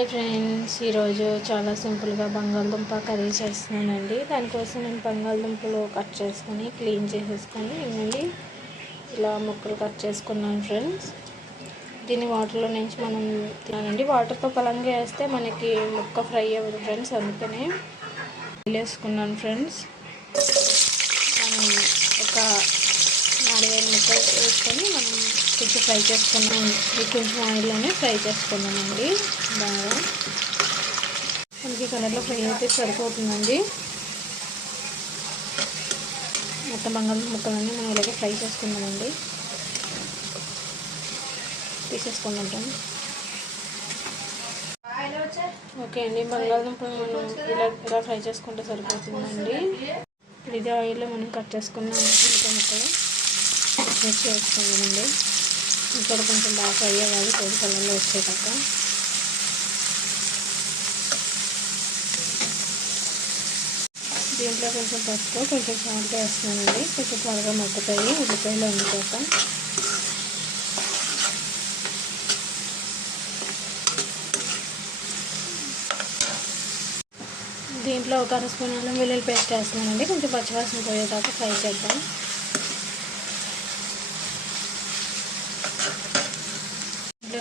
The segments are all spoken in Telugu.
హాయ్ ఫ్రెండ్స్ ఈరోజు చాలా సింపుల్గా బంగాళదుంప కర్రీ చేస్తున్నానండి. దానికోసం నేను బంగాళదుంపలు కట్ చేసుకొని క్లీన్ చేసేసుకొని ఇవ్వండి. ఇలా ముక్కలు కట్ చేసుకున్నాను ఫ్రెండ్స్. దీన్ని వాటర్లో నుంచి మనం తినాలండి. వాటర్తో పలంగా వేస్తే మనకి ముక్క ఫ్రై అవ్వదు ఫ్రెండ్స్ అందుకనే వేసుకున్నాను ఫ్రెండ్స్. మనం ఒక నాలుగైదు ముక్కలు వేసుకొని మనం కొంచెం ఫ్రై చేసుకున్నాం. కొంచెం ఆయిల్లోనే ఫ్రై చేసుకున్నామండి. బాగా. మనకి కలర్లో ఫ్రై అయితే సరిపోతుందండి. మొత్తం బంగాళదుంప ముక్కలన్నీ మనం ఇలాగే ఫ్రై చేసుకున్నామండి తీసేసుకుంటాం ఓకే అండి. బంగాళదుంప మనం ఇలా ఇలా ఫ్రై చేసుకుంటే సరిపోతుందండి. ఇది ఆయిల్లో మనం కట్ చేసుకున్న ముక్కలు. మిక్స్ వేసుకుందామండి ఇక్కడ కొంచెం బాగా ఫ్రై అవ్వాలి కోడి కలర్లో వచ్చేటక్క దీంట్లో కొంచెం పసుపు కొంచెం సాల్ట్ వేస్తున్నానండి. కొంచెం త్వరగా మగ్గుతాయి ఉల్లిపాయలు వండుకోక దీంట్లో ఒక అర స్పూన్ అల్లం వెల్లుల్లి పేస్ట్ వేస్తున్నానండి. కొంచెం పచ్చివాసన పోయేదాకా ఫ్రై చేద్దాం.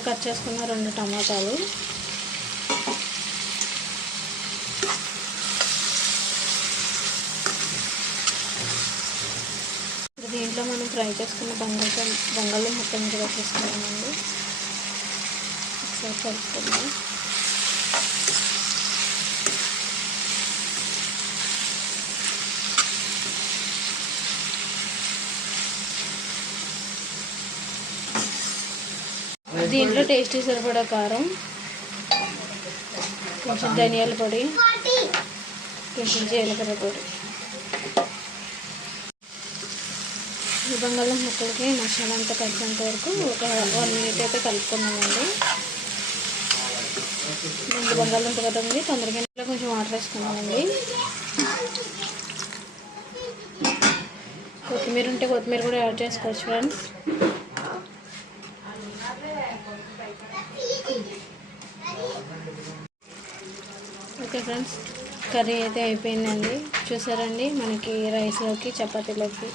కట్ చేసుకున్న రెండు టమాటాలు. దీంట్లో మనం ఫ్రై చేసుకున్న బంగాళ బంగాళ ముక్కలు కూడా వేసేసుకున్నామండి ఒకసారి కలుపుకుందాం. దీంట్లో టేస్టీ సరిపడా కారం కొంచెం ధనియాల పొడి కొంచెం జీలకర్ర పొడి. ఈ బంగాళం ముక్కలకి మసాలా అంతా కలిసినంత వరకు ఒక వన్ మినిట్ అయితే కలుపుకున్నామండి ముందు బంగాళదుంప కదండి తొందరగా కొంచెం వాటర్ వేసుకున్నామండి కొత్తిమీర ఉంటే కొత్తిమీర కూడా యాడ్ చేసుకోవచ్చు ఫ్రెండ్స్. ఓకే ఫ్రెండ్స్ కర్రీ అయితే అయిపోయిందండి. చూసారండి మనకి రైస్లోకి చపాతీలోకి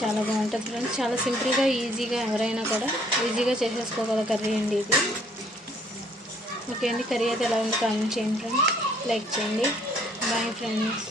చాలా బాగుంటుంది ఫ్రెండ్స్. చాలా సింపుల్గా ఈజీగా ఎవరైనా కూడా ఈజీగా చేసేసుకోగల కర్రీ అండి ఇది. ఓకే అండి కర్రీ అయితే ఎలా ఉంది కామెంట్ చేయండి ఫ్రెండ్స్. లైక్ చేయండి. Bye friends.